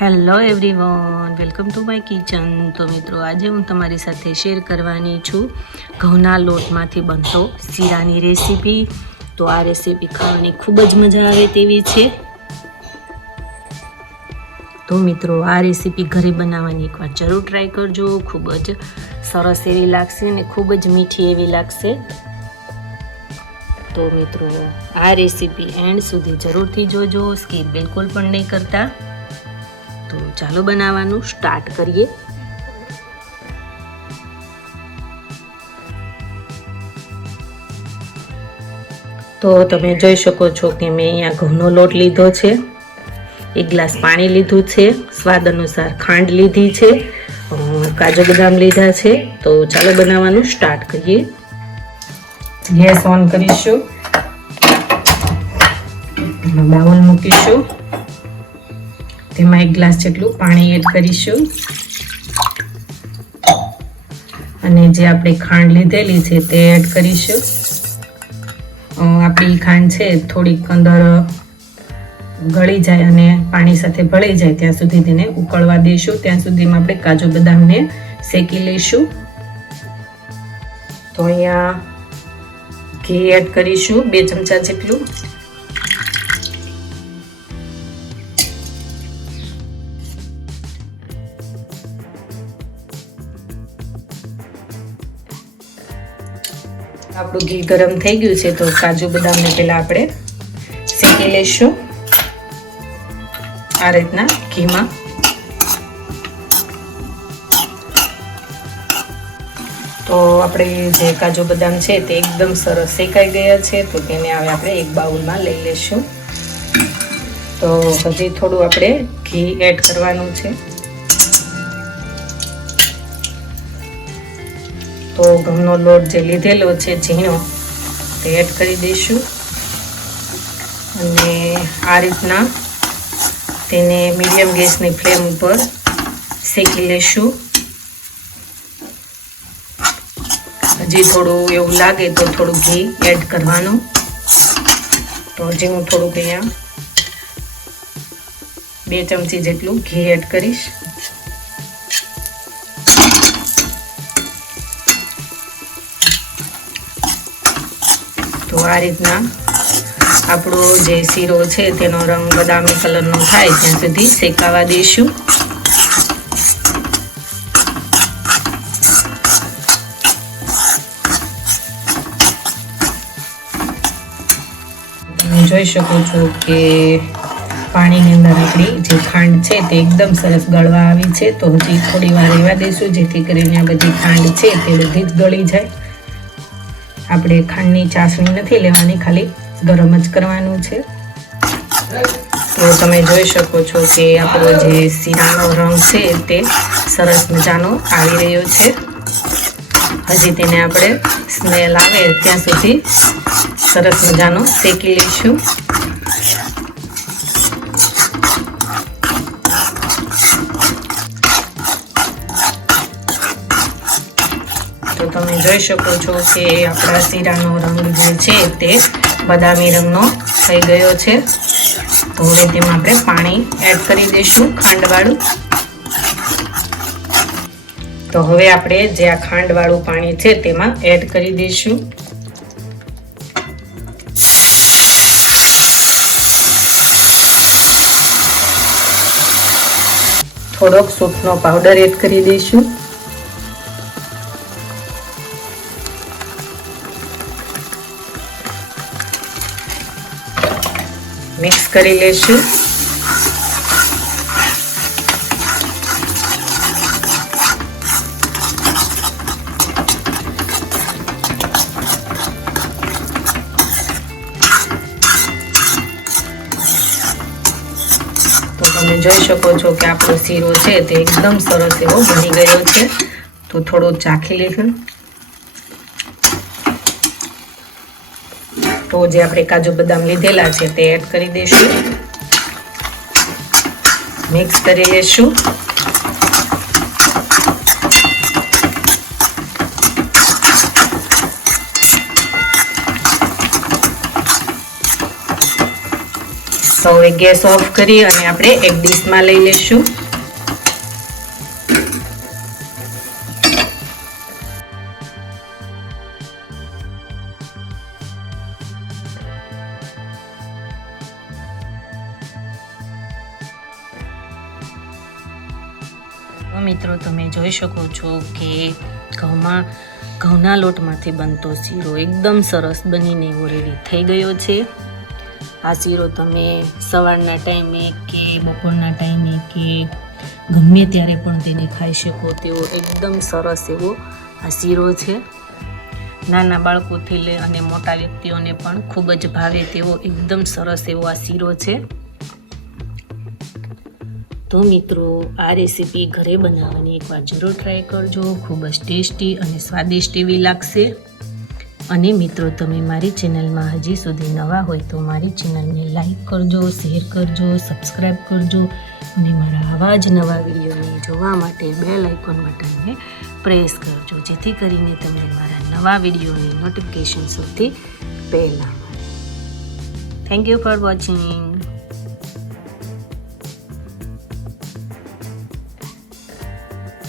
Hello everyone, welcome to my kitchen. તો મિત્રો, આજે હું તમારી સાથે શેર કરવાની છું ઘઉંના લોટમાંથી બનતો શીરાની રેસીપી. તો આ રેસીપી ખાવાની ખૂબ જ મજા આવે તેવી છે. તો મિત્રો, આ રેસીપી ઘરે બનાવવાની એકવાર જરૂર ટ્રાય કરજો. ખૂબ જ સરસ એવી લાગશે અને ખૂબ જ મીઠી એવી લાગશે. તો મિત્રો, આ રેસીપી એન્ડ સુધી જરૂરથી જોજો, સ્કીપ બિલકુલ પણ નહીં કરતા. તો ચાલો બનાવવાનું સ્ટાર્ટ કરીએ. તો તમે જોઈ શકો છો કે મેં અહીંયા ઘઉંનો લોટ લીધો છે, 1 ગ્લાસ પાણી લીધું છે, સ્વાદ અનુસાર ખાંડ લીધી છે, કાજુ બદામ લીધા છે. તો ચાલો બનાવવાનું સ્ટાર્ટ કરીએ. ગેસ ઓન કરીશું, બાઉલ મૂકીશું, તેમાં 1 ગ્લાસ જેટલું પાણી એડ કરીશું અને જે આપણે ખાંડ લીધેલી છે તે એડ કરીશું. આપણી ખાંડ છે થોડીક અંદર ગળી જાય અને પાણી સાથે ભળી જાય ત્યાં સુધી તેને ઉકળવા દઈશું. ત્યાં સુધીમાં આપણે કાજુ બદામને શેકી લઈશું. તો અહીંયા ઘી એડ કરીશું 2 ચમચા જેટલું. આપણું ઘી ગરમ થઈ ગયું છે તો કાજુ બદામને પહેલા આપણે શેકી લઈશું આ રીતના ઘીમાં. તો આપણે જે કાજુ બદામ છે તે એકદમ સરસ શેકાઈ ગયા છે. તો તેને હવે આપણે એક બાઉલમાં લઈ લઈશું. તો હજી થોડું આપણે ઘી એડ કરવાનું છે. તો ઘઉંનો લોટ જે લીધેલો છે ઝીણો તે એડ કરી દઈશું અને આ રીતના તેને મીડિયમ ગેસની ફ્લેમ ઉપર શેકી લઈશું. હજી થોડું એવું લાગે તો થોડું ઘી એડ કરવાનું. તો હજી હું થોડુંક અહીંયા 2 ચમચી જેટલું ઘી એડ કરીશ. તો આ રીતના આપણો જે શીરો છે તેનો રંગ બદામી કલરનો થાય ત્યાં સુધી શેકાવા દઈશું. તમે જોઈ શકો છો કે પાણીની અંદર આપણી જે ખાંડ છે તે એકદમ સરસ ગળવા આવી છે. તો હજી થોડી વાર રહેવા દઈશું જેથી કરીને આ બધી ખાંડ છે તે બધી જ ગળી જાય. આપણે ખાંડની ચાસણી નથી લેવાની, ખાલી ગરમ જ કરવાનું છે. તો તમે જોઈ શકો છો કે આપણો જે શીરાનો રંગ છે તે સરસ મજાનો આવી રહ્યો છે. હજી તેને આપણે સ્મેલ આવે ત્યાં સુધી સરસ મજાનો શેકી લઈશું. તો તમે જોઈ શકો છો કે આપણા શીરાનો રંગ જે છે તે બદામી રંગનો થઈ ગયો છે. તો હવે તેમાં આપણે પાણી એડ કરી દઈશું ખાંડવાળું. તો હવે આપણે જે આ ખાંડવાળું પાણી છે તેમાં એડ કરી દઈશું. થોડોક સૂંઠનો પાવડર એડ કરી દઈશું. મિક્સ કરી લેશું. તો તમે જોઈ શકો છો કે આપણો શીરો છે તે એકદમ સરસ એવો બની ગયો છે. તો થોડું ચાખી લઈશું. તો જે આપણે કાજુ બદામ લીધેલા છે તે એડ કરી દઈશું. મિક્સ કરી લેશું. તો હવે ગેસ ઓફ કરી અને આપણે એક ડીશમાં લઈ લેશું. મિત્રો તમે જોઈ શકો છો કે ઘઉંના લોટમાંથી બનતો શીરો એકદમ સરસ બનીને એવો રેડી થઈ ગયો છે. આ શીરો તમે સવારના ટાઈમે કે બપોરના ટાઈમે કે ગમે ત્યારે પણ તેને ખાઈ શકો તેવો એકદમ સરસ એવો આ શીરો છે. નાના બાળકોથી લઈ અને મોટા વ્યક્તિઓને પણ ખૂબ જ ભાવે તેવો એકદમ સરસ એવો આ શીરો છે. તો મિત્રો આ રેસીપી ઘરે બનાવવાની એકવાર જરૂર ટ્રાય કરજો. ખૂબ જ ટેસ્ટી અને સ્વાદિષ્ટ એવી લાગશે. અને મિત્રો તમે મારી ચેનલમાં હજી સુધી નવા હોય તો મારી ચેનલને લાઈક કરજો, શેર કરજો, સબસ્ક્રાઈબ કરજો અને મારા આવા જ નવા વિડીયોને જોવા માટે બેલ આઇકોન બટનને પ્રેસ કરજો, જેથી કરીને તમને મારા નવા વિડીયોની નોટિફિકેશન સૌથી પહેલાં મળે. Thank you for watching.